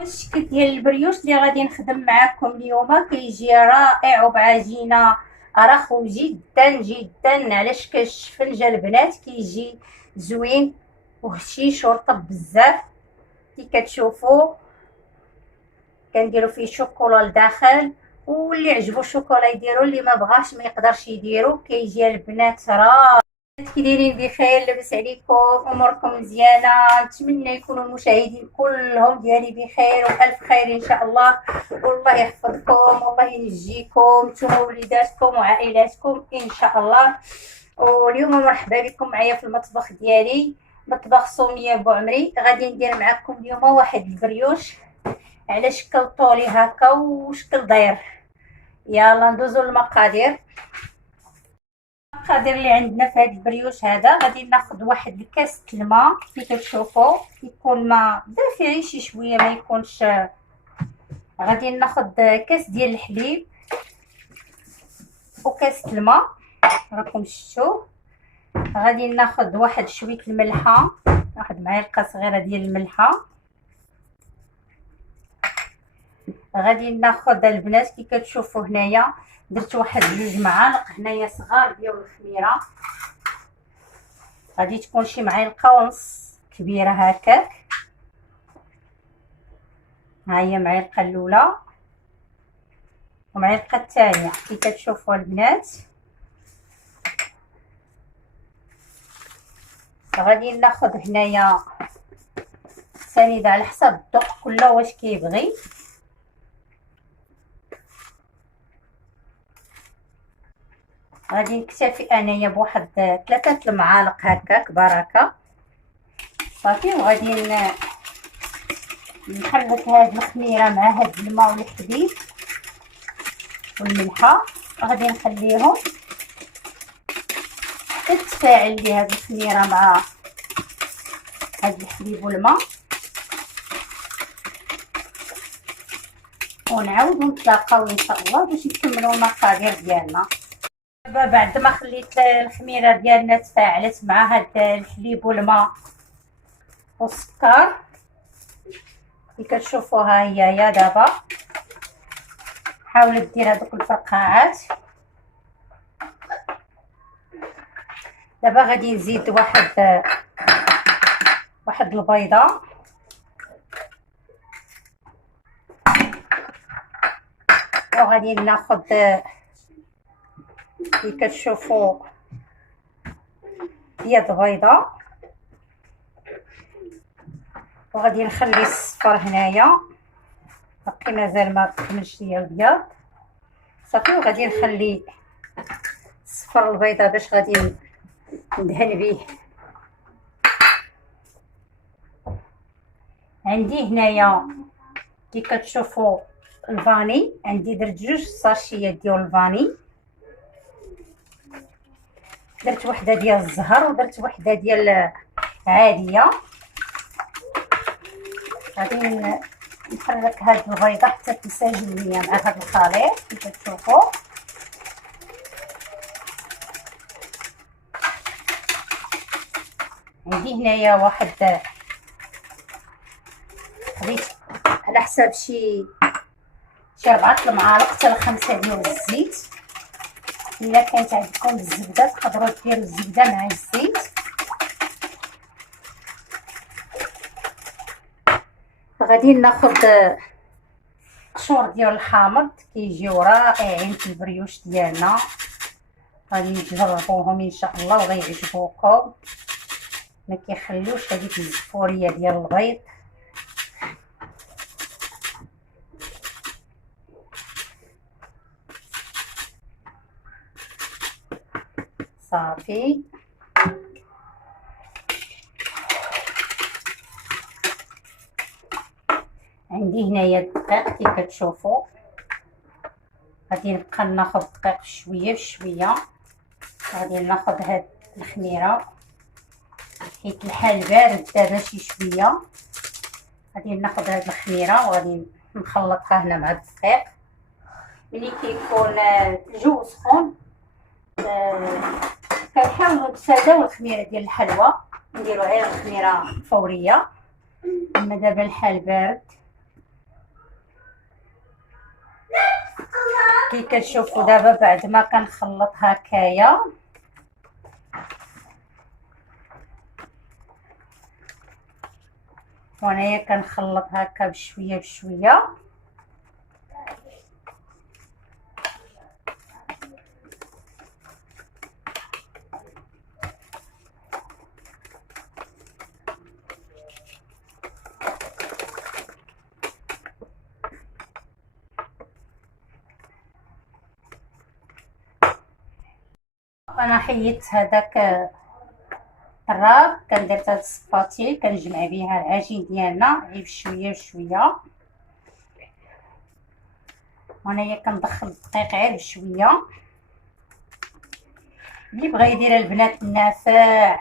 الشكل ديال البريوش اللي غادي نخدم معكم اليوم كيجي رائع وبعجينه رخو جدا جدا على شكل الشفنجه البنات. كيجي زوين وهشيش ورطب بزاف كي كتشوفوا. كنديروا فيه شوكولا لداخل، واللي عجبو الشوكولا يديروا، اللي ما بغاش ما يقدرش يديروا. كيجي البنات رائع. كي دايرين بخير؟ لاباس عليكم؟ اموركم مزيانه؟ نتمنى يكونوا المشاهدين كلهم ديالي بخير والف خير ان شاء الله. والله يحفظكم والله ينجيكم نتوما وليداتكم وعائلاتكم ان شاء الله. واليوم مرحبا بكم معايا في المطبخ ديالي، مطبخ سميه بوعمري. غادي ندير معكم اليوم واحد البريوش على شكل طولي هكا وشكل داير. يلا ندوزو للمقادير. المقادير اللي عندنا في هذا البريوش هذا، غادي ناخذ واحد الكاس الماء كي كتشوفوا، يكون ماء دافئ شي شويه ما يكونش. غادي ناخذ كاس ديال الحليب وكاس الماء راكم شفتوا. غادي ناخذ واحد شويه الملحه، واحد معلقه صغيره ديال الملحه. غادي ناخذ البنات كي كتشوفوا هنايا درت واحد 2 معالق هنايا صغار ديال الخميره. غادي تكون شي معلقه ونص كبيره هكاك. ها هي المعلقه الاولى والمعلقه الثانيه كي كتشوفوا البنات. غادي ناخذ هنايا سنيده على حسب الذوق كله واش كيبغي. غادي نكتفي انايا بواحد 3 المعالق هكاك بركه صافي. وغادي نحرك هاد الخميره مع هاد الماء والحليب والملحه. غادي نخليهم تتفاعل لي هاد الخميره مع هاد الحليب والماء، ونعاود نتلاقاو ان شاء الله باش نكملوا المقادير ديالنا. دابا بعد ما خليت الخميره ديالنا تفاعلت مع هاد الحليب والماء والسكر كي كتشوفوا، ها هي دابا حاولت دير هذوك الفرقعات. دابا غادي نزيد واحد البيضه، وغادي ناخذ كي كتشوفوا يد بيضه، وغادي نخلي الصفر هنايا باقي مازال ما كملش ليا البيض صافي. وغادي نخلي صفر البيضه باش غادي ندهن به. عندي هنايا كي كتشوفوا الفاني، عندي درت 2 ساشيات ديال الفاني. درت وحده ديال الزهر ودرت وحده ديال عاديه. غادي نحرك هاد البيضه حتى تنسجم ليا مع هاد الخليط كي كتشوفوا. عندي هنايا واحد خديت على حساب شي 4 المعالق حتى ل5 ديال الزيت. الا كانت عندكم الزبده تقدروا ديروا الزبده مع الزيت. غادي ناخذ قشور ديال الحامض كيجيو رائعين في البريوش ديالنا. غادي تجربوهم ان شاء الله وغيعجبوكم. ما كيخليوش هذيك الزفوريه ديال البيض. صافي عندي هنايا الدقيق كي كتشوفوا. غادي نبقى ناخذ الدقيق شويه بشويه. غادي ناخذ هاد الخميره حيت الحال بارد دابا شي شويه. غادي ناخذ هاد الخميره وغادي نخلطها هنا مع الدقيق. ملي كيكون الجو سخون كنحاولوا نتفاداو الخميره ديال الحلوى نديرو غير الخميره فوريه. اما دابا الحال بارد كي كتشوفوا. دابا بعد ما كنخلط هكايا وانايا كنخلط هكا بشويه بشويه. انا حيدت هذاك الراب، كندير هاد السباتيل كنجمع بها العجين ديالنا غير بشويه بشويه. وانايا كندخل الدقيق غير بشويه. اللي بغى يدير البنات النافع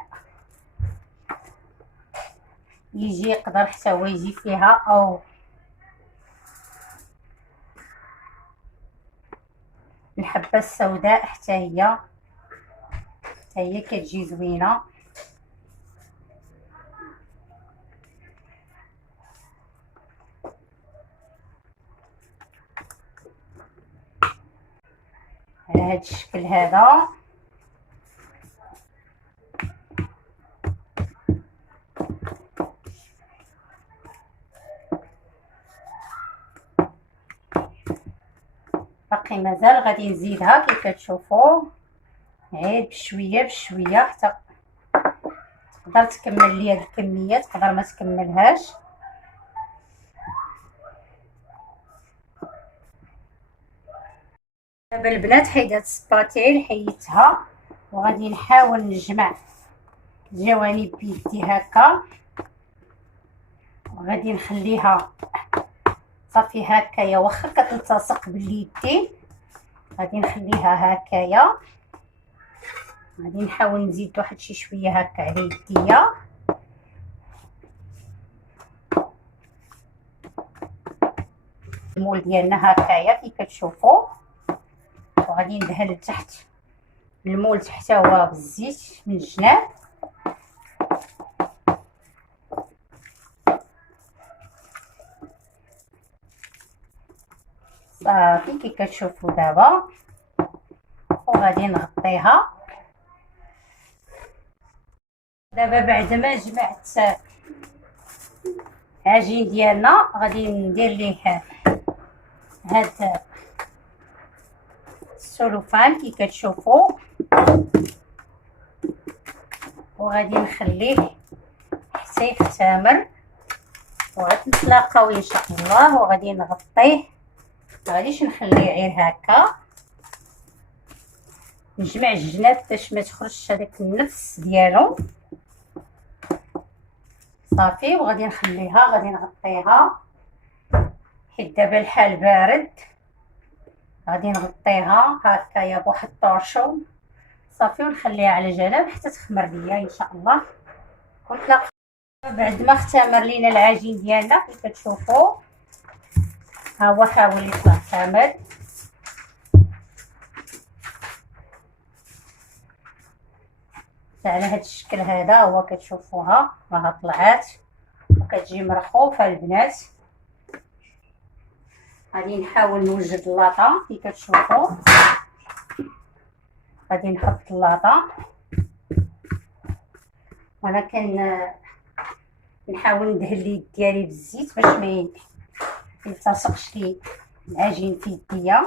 يجي يقدر حتى هو يجي فيها، او الحبه السوداء حتى هي كتجي زوينه. على هذا الشكل هذا. باقي مازال غادي نزيدها كيف كتشوفوا، غير بشويه بشويه حتى تقدر تكمل لي هاد الكميه، تقدر ما تكملهاش. دابا البنات حيدات السباتيل حيدتها، وغادي نحاول نجمع الجوانب بيدي هكا، وغادي نخليها صافي هكايا. واخا كتلتصق باليدين غادي نخليها هكايا. غادي نحاول نزيد واحد شي شويه هكا على يديا. المول ديالنا هكايا كيف كتشوفوا، وغادي ندهن لتحت المول تحت هو بالزيت من الجناب. صافي كي كتشوفوا دابا، وغادي نغطيها. دابا بعد ما جمعت العجين ديالنا غادي ندير ليه هاد السلوفان كي كتشوفوا، وغادي نخليه حتى يختمر. وغادي نتلاقاو ان شاء الله، وغادي نغطيه. مغاديش نخليه غير هكا، نجمع الجناب باش ما تخرجش هذاك النفس ديالو. صافي وغادي نخليها، غادي نغطيها حيت دابا الحال بارد. غادي نغطيها هكايا بواحد الطرشو صافي، ونخليها على جنب حتى تخمر ليا ان شاء الله. ونتلاقاو بعد ما اختمر لينا العجين ديالنا كيف كتشوفوا. ها هو حاول يطلع كامل. على هذا الشكل هذا هو كتشوفوها راها طلعات وكتجي مرخوفه البنات. غادي نحاول نوجد اللاطه كي كتشوفوا. غادي نحط اللاطه، وانا نحاول ندهن اليد ديالي بالزيت باش ما يلتصقش لي العجين في يديا.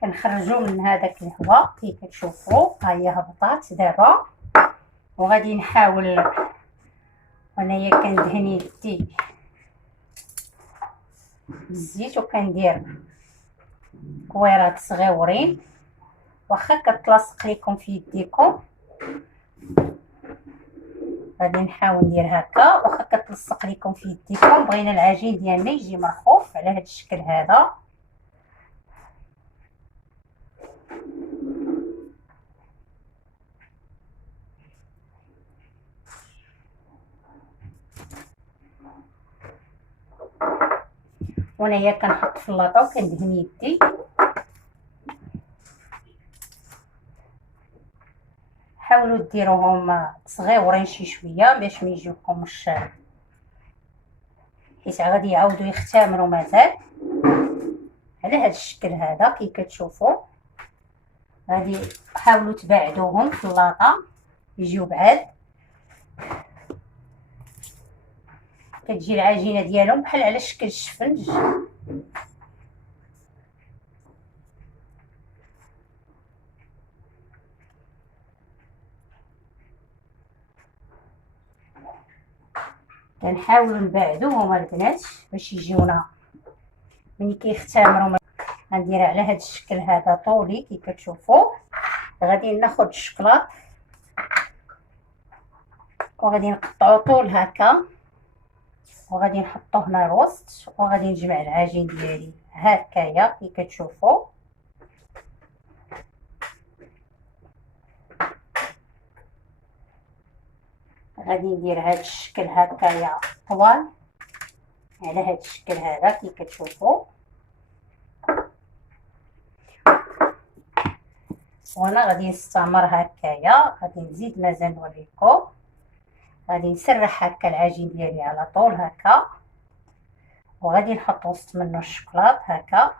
كنخرجوا من هذاك الهواء كي كتشوفوا. ها هي هبطات دابا، وغادي نحاول وانايا كندهن يدي بالزيت وكندير كويرات صغيورين. واخا كتلاصق لكم في يديكم غادي نحاول ندير هكا. واخا كتلصق لكم في يديكم بغينا العجين ديالنا يجي مرخوف على هذا الشكل هذا. وانايا كنحط في اللاطه وكندهن يدي. حاولوا ديروهم صغيورين شي شويه باش ما يجيوكمش، حيت غادي يعاودوا يختمروا مازال على هذا الشكل هذا. كي كتشوفوا غادي حاولوا تباعدوهم في اللاطه يجيو بعاد. كتجي العجينه ديالهم بحال على شكل الشفنج. كنحاولوا نباعدوهم البنات باش يجيونا ملي كيختمروا. غنديرها على هذا الشكل هذا طولي كي كتشوفوا. غادي ناخذ الشكلاط وغادي نقطعو طول هكا وغادي نحطو هنا الوسط، وغادي نجمع العجين ديالي هكايا كي كتشوفوا. غادي ندير هذا الشكل هكايا طوال على هذا الشكل هذا كي كتشوفوا. وانا غادي نستمر هكايا. غادي نزيد مازال نوريكم. غادي نسرح هكا العجين ديالي على طول هكا، وغادي نحط وسط منه الشكلاط هكا،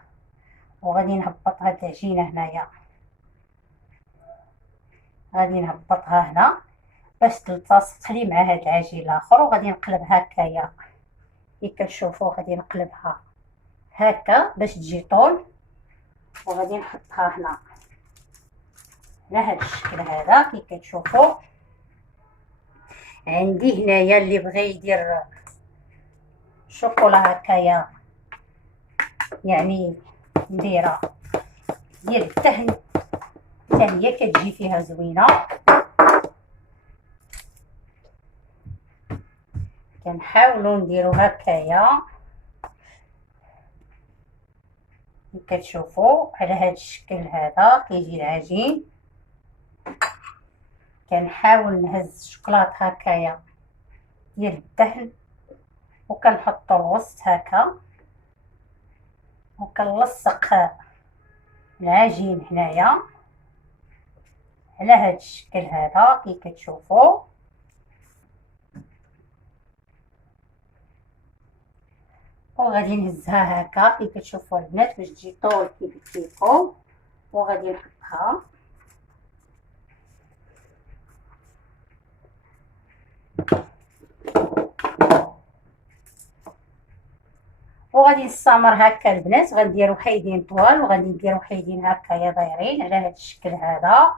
وغادي نهبط هاد العجينه هنايا. غادي نهبطها هنا باش تلتصق لي مع هاد العجين الاخر، وغادي نقلب هكايا كي كتشوفوا. غادي نقلبها هكا باش تجي طول، وغادي نحطها هنا على هاد الشكل هذا كي كتشوفوا. عندي هنايا اللي بغى يدير شوكولا هكايا، يعني نديرها ديال الدهن حتى هي كتجي فيها زوينه. كنحاولوا نديرو هكايا كتشوفوا على هذا الشكل هذا كيجي العجين. كنحاول نهز الشوكولاط هكايا ديال الدهن وكنحطو الوسط هكا، وكنلصق العجين هنايا على هذا الشكل هذا كي كتشوفوا. وغادي نهزها هكا كي كتشوفوا البنات باش تجي طول كي قلت لكم. وغادي نحطها وغادي نستمر هكا البنات. غنديرو حيدين طوال وغادي نديرو حيدين هكايا دايرين على هذا الشكل هذا.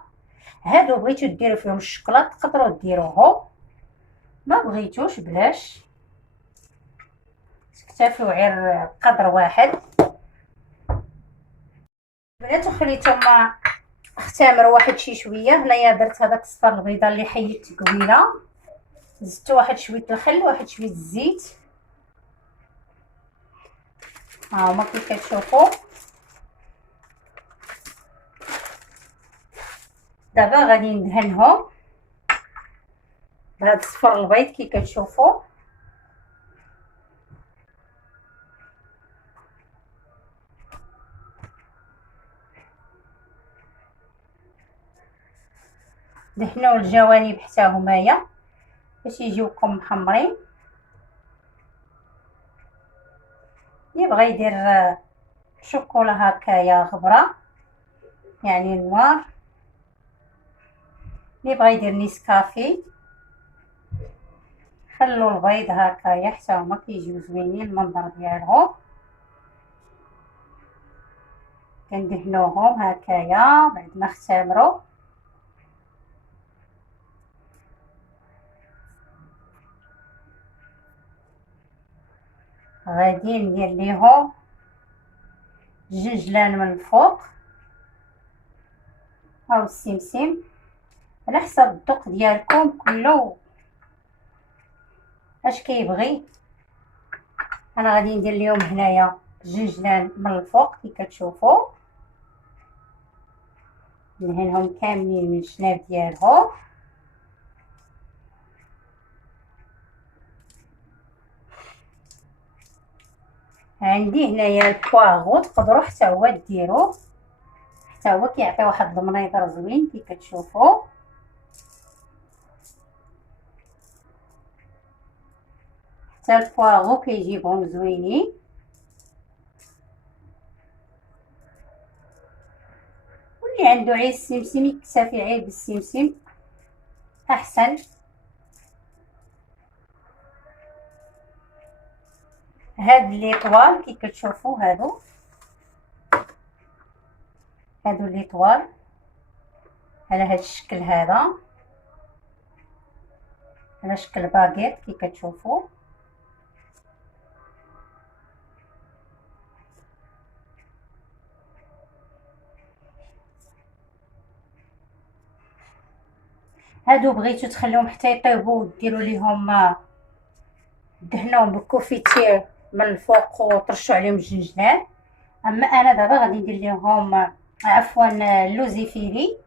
هادو بغيتو ديروا فيهم الشوكولاط تقدروا ديروهم، ما بغيتوش بلاش، تكتفيو غير قدر واحد البنات. وخليتهم اختمروا واحد شي شويه. هنايا درت هذاك الصفر البيضه اللي حيدت قبيله، زدت واحد شويه الخل واحد شويه الزيت. ها هما كي كتشوفوا. دابا غادي ندهنهم بهذا الصفر البيض كي كتشوفوا. دهنوا الجوانب حتى همايا باش يجيوكم محمرين. يبغى يدير شوكولا هكايا غبره يعني نوار، يبغى يدير نيسكافي. خلوا البيض هكايا حتى هما كيجيو زوينين المنظر ديالهم. كندهنوهم هكايا بعد ما اختمروا. غادي ندير ليهم الجنجلان من الفوق او السمسم على حسب الذوق ديالكم، كله اش كيبغي. انا غادي ندير ليهم هنايا الجنجلان من الفوق كي كتشوفوا. ندهنهم كاملين من الجناب ديالهم. عندي هنايا البواغو، تقدروا حتى هو ديروه، حتى هو كيعطي واحد المنيظر زوين كي كتشوفوا. حتى البواغو كيجيبهم زوينين. واللي عنده عيش السمسم يكتفي عيب بالسمسم احسن. هاد لي طوال كي كتشوفوا هادو لي طوال على هاد الشكل هذا، على شكل باغيت كي كتشوفوا. هادو بغيتو تخليهم حتى يطيبوا وديروا ليهم دهنوهم بالكوفيتير من الفوق وترشوا عليهم الجنجلان. اما انا دابا غادي ندير ليهم عفوا اللوزيفيري.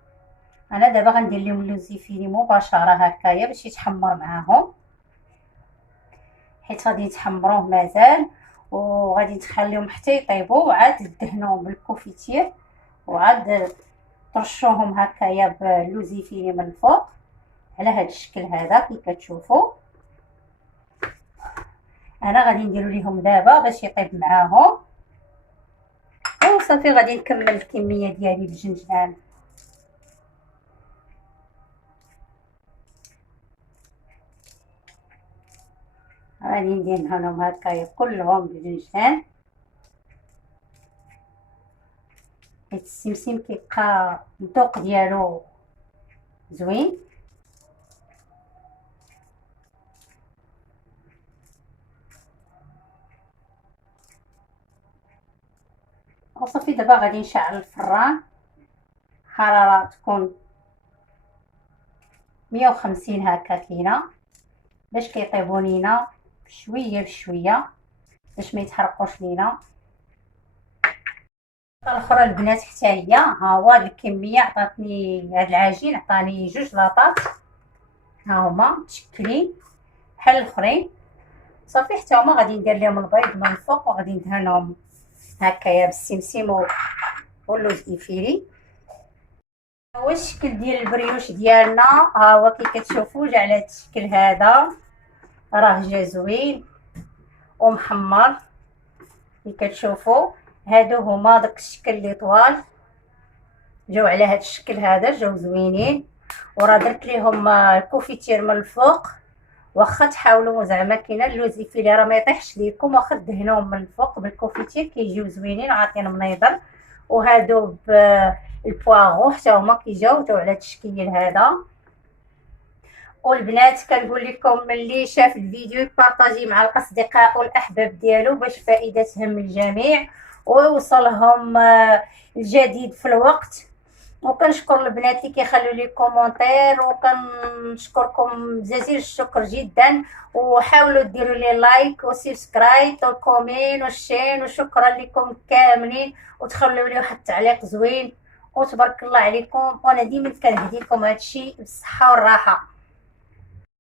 انا دابا غندير لهم اللوزيفيري مباشره هكايا باش يتحمر معاهم، حيت غادي يتحمروه مازال، وغادي نخليهم حتى يطيبوا وعاد دهنوهم بالكوفيتير وعاد ترشوهم هكايا باللوزيفيري من الفوق على هذا الشكل هذا كي كتشوفوا. انا غادي نديرو ليهم دابا باش يطيب معاهم، وصافي غادي نكمل الكميه ديالي بالجنجلان. غادي ندير لهم هكايا كلهم بالجنجلان، حيت السمسم كيبقى الذوق ديالو زوين. وصافي دابا غادي نشعل الفران، حراره تكون 150 هكا كاينه، باش كيطيبوا لينا بشويه بشويه باش ما يتحرقوش لينا. الاخرى البنات حتى هي ها هو هاد الكميه عطاتني، هاد العجين عطاني 2 لاطات ها هما متشكلين بحال الاخرين. صافي حتى هما غادي ندير لهم البيض من الفوق وغادي ندهنهم هكايا بالسمسم واللوز الفيري. هو الشكل ديال البريوش ديالنا، ها هو كي كتشوفوا جا على هاد الشكل هذا، راه جا زوين ومحمر كي كتشوفوا. هادو هما داك الشكل اللي طوال جاو على هاد الشكل هذا، جاو زوينين. وراه درت ليهم الكوفيتير من الفوق، واخا تحاولوا زعما كاينه اللوزيفيري راه ما يطيحش ليكم، واخا دهنوهم من الفوق بالكوفيتير كيجيو زوينين وعاطين منيظر. وهادو بالبواغو حتى هما كيجاو على هاد الشكل هذا. والبنات كنقول لكم ملي شاف الفيديو يبارطاجي مع الاصدقاء والاحباب ديالو باش فائدتهم الجميع ويوصلهم الجديد في الوقت. وكنشكر البنات اللي كيخلوا لي كومونتير، وكنشكركم جزيل الشكر جدا. وحاولوا ديروا لي لايك وسبسكرايب وكومين والشين، وشكرا لكم كاملين، وتخلوا لي واحد التعليق زوين، وتبارك الله عليكم. وانا ديما كنهديكم هادشي بالصحه والراحه.